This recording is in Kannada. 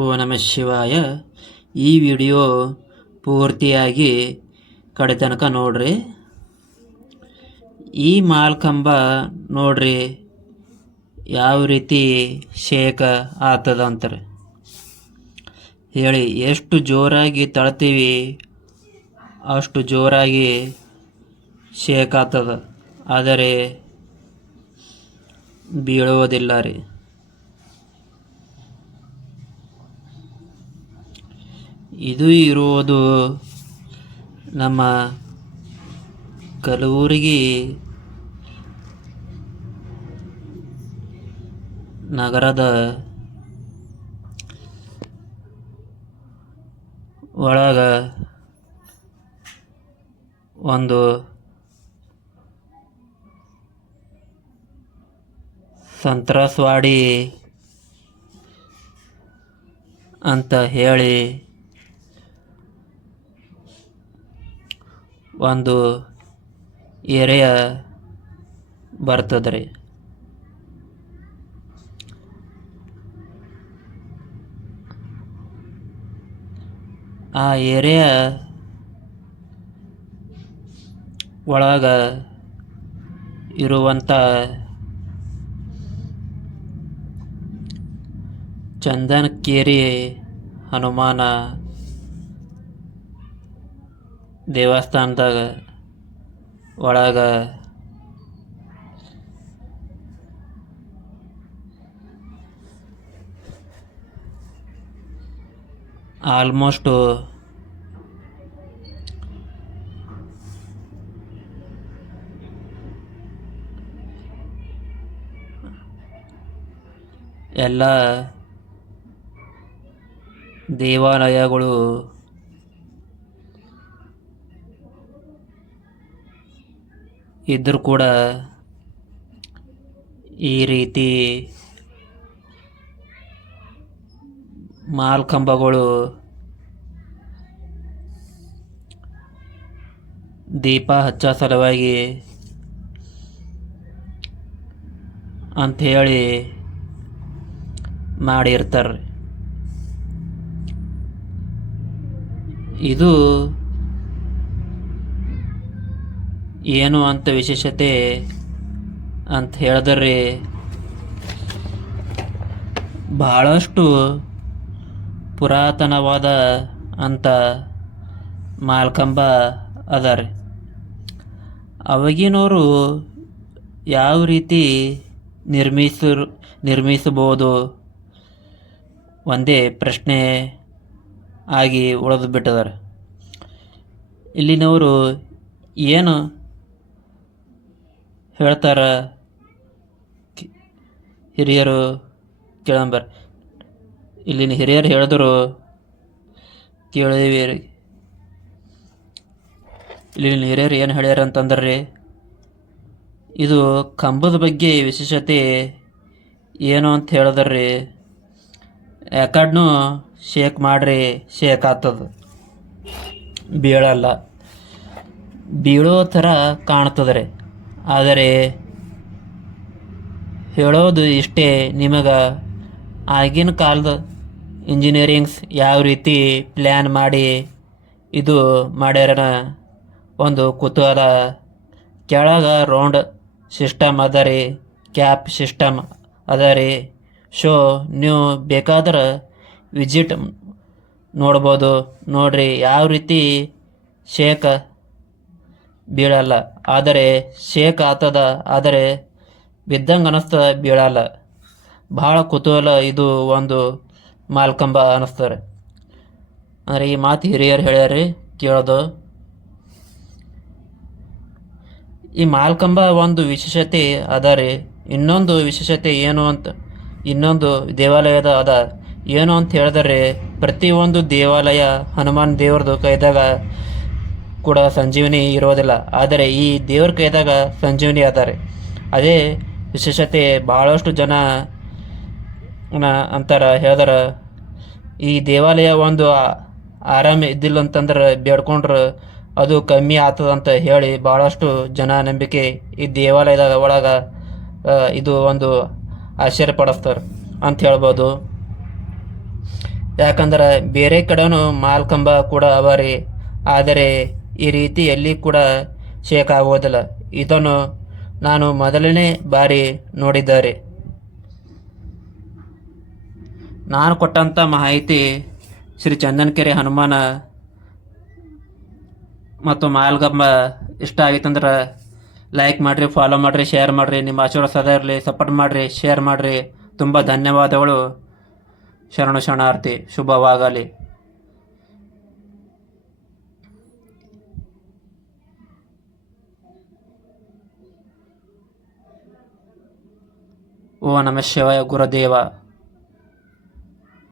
ಓ ನಮಃ ಶಿವಾಯ. ಈ ವಿಡಿಯೋ ಪೂರ್ತಿಯಾಗಿ ಕಡೆ ತನಕ ನೋಡ್ರಿ. ಈ ಮಾಲ್ಕಂಬ ನೋಡ್ರಿ ಯಾವ ರೀತಿ ಶೇಕ ಆಗ್ತದ ಅಂತಾರೆ ಹೇಳಿ. ಎಷ್ಟು ಜೋರಾಗಿ ತಳ್ತೀವಿ ಅಷ್ಟು ಜೋರಾಗಿ ಶೇಕ್ ಆಗ್ತದ, ಆದರೆ ಬೀಳೋದಿಲ್ಲ ರೀ. ಇದು ಇರುವುದು ನಮ್ಮ ಕಲಬುರಗಿ ನಗರದ ಒಳಗ ಒಂದು ಸಂತ್ರಸ್ವಾಡಿ ಅಂತ ಹೇಳಿ ಒಂದು ಏರಿಯಾ ಬರ್ತದ್ರಿ. ಆ ಏರಿಯಾ ಒಳಗ ಇರುವಂಥ ಚಂದನಕೇರಿ ಹನುಮಾನ ದೇವಸ್ಥಾನದಾಗ ಒಳಗ ಆಲ್ಮೋಸ್ಟು ಎಲ್ಲ ದೇವಾಲಯಗಳು ಇದ್ರೂ ಕೂಡ ಈ ರೀತಿ ಮಾಲ್ಕಂಬಗಳು ದೀಪ ಹಚ್ಚೋ ಸಲುವಾಗಿ ಅಂಥೇಳಿ ಮಾಡಿರ್ತಾರೆ. ಇದು ಏನು ಅಂತ ವಿಶೇಷತೆ ಅಂತ ಹೇಳಿದ್ರೆ ಬಹಳಷ್ಟು ಪುರಾತನವಾದ ಅಂತ ಮಾಲ್ಕಂಬ ಅದ ರೀ. ಅವಾಗಿನವರು ಯಾವ ರೀತಿ ನಿರ್ಮಿಸಬಹುದು ಒಂದೇ ಪ್ರಶ್ನೆ ಆಗಿ ಉಳಿದು ಬಿಟ್ಟಿದ್ದಾರೆ. ಇಲ್ಲಿನವರು ಏನು ಹೇಳ್ತಾರ ಹಿರಿಯರು ಕೇಳಂಬರ್. ಇಲ್ಲಿನ ಹಿರಿಯರು ಹೇಳಿದ್ರು ಕೇಳಿವಿ. ಇಲ್ಲಿನ ಹಿರಿಯರು ಏನು ಹೇಳ್ಯಾರ ಅಂತಂದ್ರೆ ಇದು ಕಂಬದ ಬಗ್ಗೆ ವಿಶೇಷತೆ ಏನು ಅಂತ ಹೇಳಿದ್ರಿ, ಯಾಕಡ್ನು ಶೇಕ್ ಮಾಡ್ರಿ ಶೇಕ್ ಆಗ್ತದ, ಬೀಳಲ್ಲ, ಬೀಳೋ ಥರ ಕಾಣ್ತದ್ರಿ. ಆದರೆ ಹೇಳೋದು ಇಷ್ಟೇ, ನಿಮಗೆ ಆಗಿನ ಕಾಲದ ಇಂಜಿನಿಯರಿಂಗ್ಸ್ ಯಾವ ರೀತಿ ಪ್ಲ್ಯಾನ್ ಮಾಡಿ ಇದು ಮಾಡ್ಯಾರನ ಒಂದು ಕುತೂಹಲ. ಕೆಳಗೆ ರೌಂಡ್ ಸಿಸ್ಟಮ್ ಅದ ರೀ, ಕ್ಯಾಪ್ ಸಿಸ್ಟಮ್ ಅದ ರೀ. ಶೋ ನೀವು ಬೇಕಾದ್ರೆ ವಿಸಿಟ್ ನೋಡ್ಬೋದು. ನೋಡ್ರಿ ಯಾವ ರೀತಿ ಶೇಕ್ ಬೀಳಲ್ಲ, ಆದರೆ ಶೇಕ್ ಆಗ್ತದ, ಆದರೆ ಬಿದ್ದಂಗೆ ಅನ್ನಿಸ್ತದ, ಬೀಳಲ್ಲ. ಭಾಳ ಕುತೂಹಲ ಇದು ಒಂದು ಮಾಲ್ಕಂಬ ಅನ್ನಿಸ್ತಾರೆ. ಅಂದರೆ ಈ ಮಾತು ಹಿರಿಯರು ಹೇಳ್ಯಾರಿ ಕೇಳೋದು. ಈ ಮಾಲ್ಕಂಬ ಒಂದು ವಿಶೇಷತೆ ಅದ ರೀ. ಇನ್ನೊಂದು ವಿಶೇಷತೆ ಏನು ಅಂತ, ಇನ್ನೊಂದು ದೇವಾಲಯದ ಅದ ಏನು ಅಂತ ಹೇಳಿದ್ರೆ, ಪ್ರತಿಯೊಂದು ದೇವಾಲಯ ಹನುಮಾನ್ ದೇವ್ರದ್ದು ಕೈದಾಗ ಕೂಡ ಸಂಜೀವನಿ ಇರೋದಿಲ್ಲ, ಆದರೆ ಈ ದೇವ್ರ ಕೈದಾಗ ಸಂಜೀವನಿ ಅದ ರೀ. ಅದೇ ವಿಶೇಷತೆ. ಭಾಳಷ್ಟು ಜನ ಅಂತಾರ ಹೇಳ್ದಾರ, ಈ ದೇವಾಲಯ ಒಂದು ಆರಾಮ ಇದ್ದಿಲ್ಲ ಅಂತಂದ್ರೆ ಬೇಡ್ಕೊಂಡ್ರೆ ಅದು ಕಮ್ಮಿ ಆಗ್ತದಂತ ಹೇಳಿ ಭಾಳಷ್ಟು ಜನ ನಂಬಿಕೆ ಈ ದೇವಾಲಯದ ಒಳಗೆ ಇದು ಒಂದು ಆಶ್ಚರ್ಯಪಡಿಸ್ತಾರೆ ಅಂತ ಹೇಳ್ಬೋದು. ಯಾಕಂದ್ರೆ ಬೇರೆ ಕಡೆನೂ ಮಾಲ್ಕಂಬ ಕೂಡ ಅವ ರೀ, ಆದರೆ ಈ ರೀತಿ ಎಲ್ಲಿ ಕೂಡ ಶೇಕ್ ಆಗೋದಿಲ್ಲ. ಇದನ್ನು ನಾನು ಮೊದಲನೇ ಬಾರಿ ನೋಡಿದ್ದಾರೆ. ನಾನು ಕೊಟ್ಟಂಥ ಮಾಹಿತಿ ಶ್ರೀ ಚಂದನಕೆರೆ ಹನುಮಾನ ಮತ್ತು ಮಾಲ್ಗಂಬ ಇಷ್ಟ ಆಗಿತ್ತಂದ್ರೆ ಲೈಕ್ ಮಾಡಿರಿ, ಫಾಲೋ ಮಾಡಿರಿ, ಶೇರ್ ಮಾಡಿರಿ. ನಿಮ್ಮ ಆಶೀರ್ವಾದ ಸದಾ ಇರಲಿ. ಸಪೋರ್ಟ್ ಮಾಡಿರಿ, ಶೇರ್ ಮಾಡಿರಿ. ತುಂಬ ಧನ್ಯವಾದಗಳು. ಶರಣು ಶರಣಾರ್ಥಿ. ಶುಭವಾಗಲಿ. ಓ ನಮಃ ಶಿವಾಯ ಗುರುದೇವ.